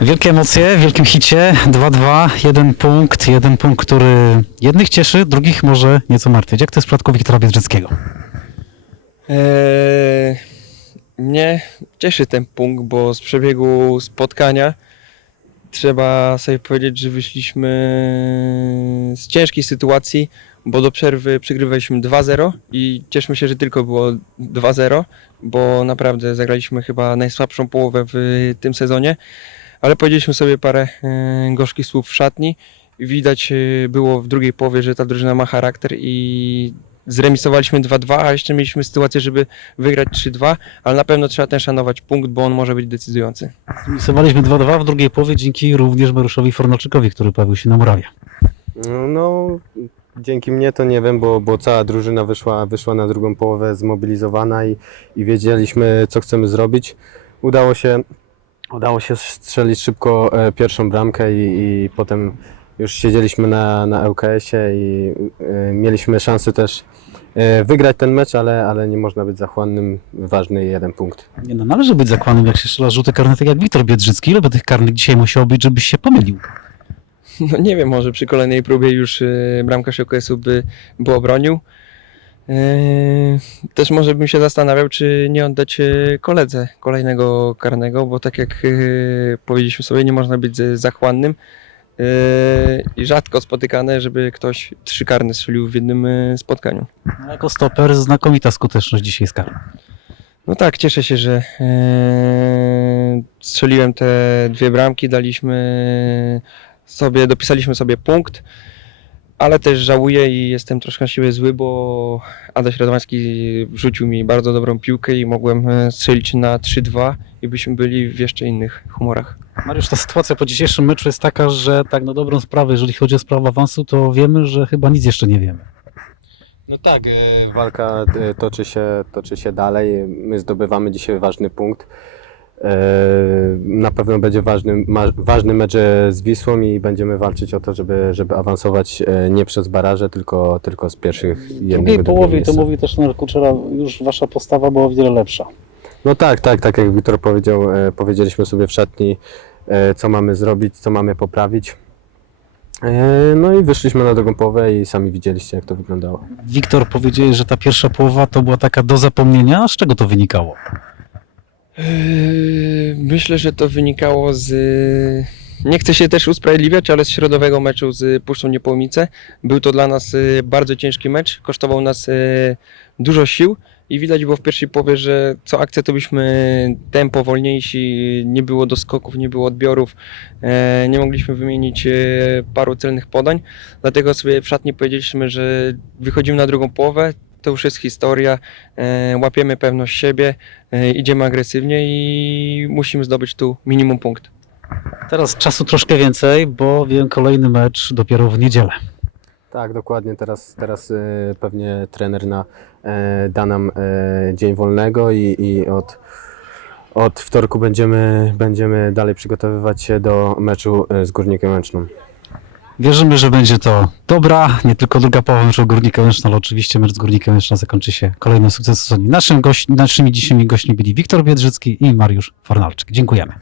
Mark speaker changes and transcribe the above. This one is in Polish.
Speaker 1: Wielkie emocje w wielkim hicie. 2-2, jeden punkt, jeden punkt, który jednych cieszy, drugich może nieco martwić. Jak to jest w przypadku Wiktora Biedrzyckiego?
Speaker 2: Eee, mnie cieszy ten punkt, bo z przebiegu spotkania trzeba sobie powiedzieć, że wyszliśmy z ciężkiej sytuacji, bo do przerwy przegrywaliśmy 2-0 i cieszmy się, że tylko było 2-0, bo naprawdę zagraliśmy chyba najsłabszą połowę w tym sezonie, ale powiedzieliśmy sobie parę e, gorzkich słów w szatni. Widać e, było w drugiej połowie, że ta drużyna ma charakter i zremisowaliśmy 2-2, a jeszcze mieliśmy sytuację, żeby wygrać 3-2, ale na pewno trzeba ten szanować punkt, bo on może być decydujący.
Speaker 1: Zremisowaliśmy 2-2 w drugiej połowie dzięki również Mariuszowi Fornalczykowi, który pojawił się na murawie.
Speaker 3: No, no dzięki mnie to nie wiem, bo, bo cała drużyna wyszła, wyszła na drugą połowę zmobilizowana i, i wiedzieliśmy, co chcemy zrobić. Udało się, udało się strzelić szybko e, pierwszą bramkę i, i potem już siedzieliśmy na, na ŁKS-ie i e, mieliśmy szansę też e, wygrać ten mecz, ale, ale nie można być zachłannym. Ważny jeden punkt.
Speaker 1: Nie no, należy być zakłanem, jak się strzela rzuty karne, tak jak Wiktor Biedrzycki. Ile by tych karnych dzisiaj musiało być, żebyś się pomylił?
Speaker 2: No nie wiem, może przy kolejnej próbie już y, bramkarz OKS-u by, by obronił. Yy, Też może bym się zastanawiał, czy nie oddać y, koledze kolejnego karnego, bo tak jak y, powiedzieliśmy sobie, nie można być zachłannym. Yy, I rzadko spotykane, żeby ktoś trzy karne strzelił w jednym spotkaniu.
Speaker 1: No, jako stoper znakomita skuteczność dzisiaj z karą.
Speaker 2: No tak, cieszę się, że strzeliłem te dwie bramki, daliśmy sobie, dopisaliśmy sobie punkt, ale też żałuję i jestem troszkę na siebie zły, bo Adaś Radowański wrzucił mi bardzo dobrą piłkę i mogłem e, strzelić na 3-2 i byśmy byli w jeszcze innych humorach.
Speaker 1: Mariusz, ta sytuacja po dzisiejszym meczu jest taka, że tak na dobrą sprawę, jeżeli chodzi o sprawę awansu, to wiemy, że chyba nic jeszcze nie wiemy.
Speaker 3: No tak, walka e, toczy się, toczy się dalej. My zdobywamy dzisiaj ważny punkt. E, Na pewno będzie ważny, ważny mecz e, z Wisłą i będziemy walczyć o to, żeby, żeby awansować e, nie przez baraże, tylko, tylko z pierwszych
Speaker 1: W
Speaker 3: jednego
Speaker 1: drugiej
Speaker 3: drugiego
Speaker 1: połowie, to mówi też trener Kuczera, już wasza postawa była o wiele lepsza.
Speaker 3: No tak, tak, tak jak Wiktor powiedział, powiedzieliśmy sobie w szatni, co mamy zrobić, co mamy poprawić. No i wyszliśmy na drugą połowę i sami widzieliście, jak to wyglądało.
Speaker 1: Wiktor powiedział, że ta pierwsza połowa to była taka do zapomnienia. A z czego to wynikało?
Speaker 2: Yy, Myślę, że to wynikało z. Nie chcę się też usprawiedliwiać, ale z środowego meczu z Puszczą Niepołomice. Był to dla nas y, bardzo ciężki mecz, kosztował nas dużo sił i widać było w pierwszej połowie, że co akcję to byliśmy tempo wolniejsi, nie było doskoków, nie było odbiorów, nie mogliśmy wymienić paru celnych podań. Dlatego sobie w szatni powiedzieliśmy, że wychodzimy na drugą połowę, to już jest historia, e, łapiemy pewność siebie, e, idziemy agresywnie i musimy zdobyć tu minimum punkt.
Speaker 1: Teraz czasu troszkę więcej, bo wiem, kolejny mecz dopiero w niedzielę.
Speaker 3: Tak, dokładnie. Teraz, teraz e, pewnie trener na, da nam dzień wolnego i, i od, od wtorku będziemy, będziemy dalej przygotowywać się do meczu z Górnikiem Łęczną.
Speaker 1: Wierzymy, że będzie to dobra, nie tylko druga połowa meczu Górnika Łęczna, ale oczywiście mecz z Górnikiem Łęczna zakończy się kolejnym sukcesem. Naszym naszymi dzisiejszymi gośćmi byli Wiktor Biedrzycki i Mariusz Fornalczyk. Dziękujemy.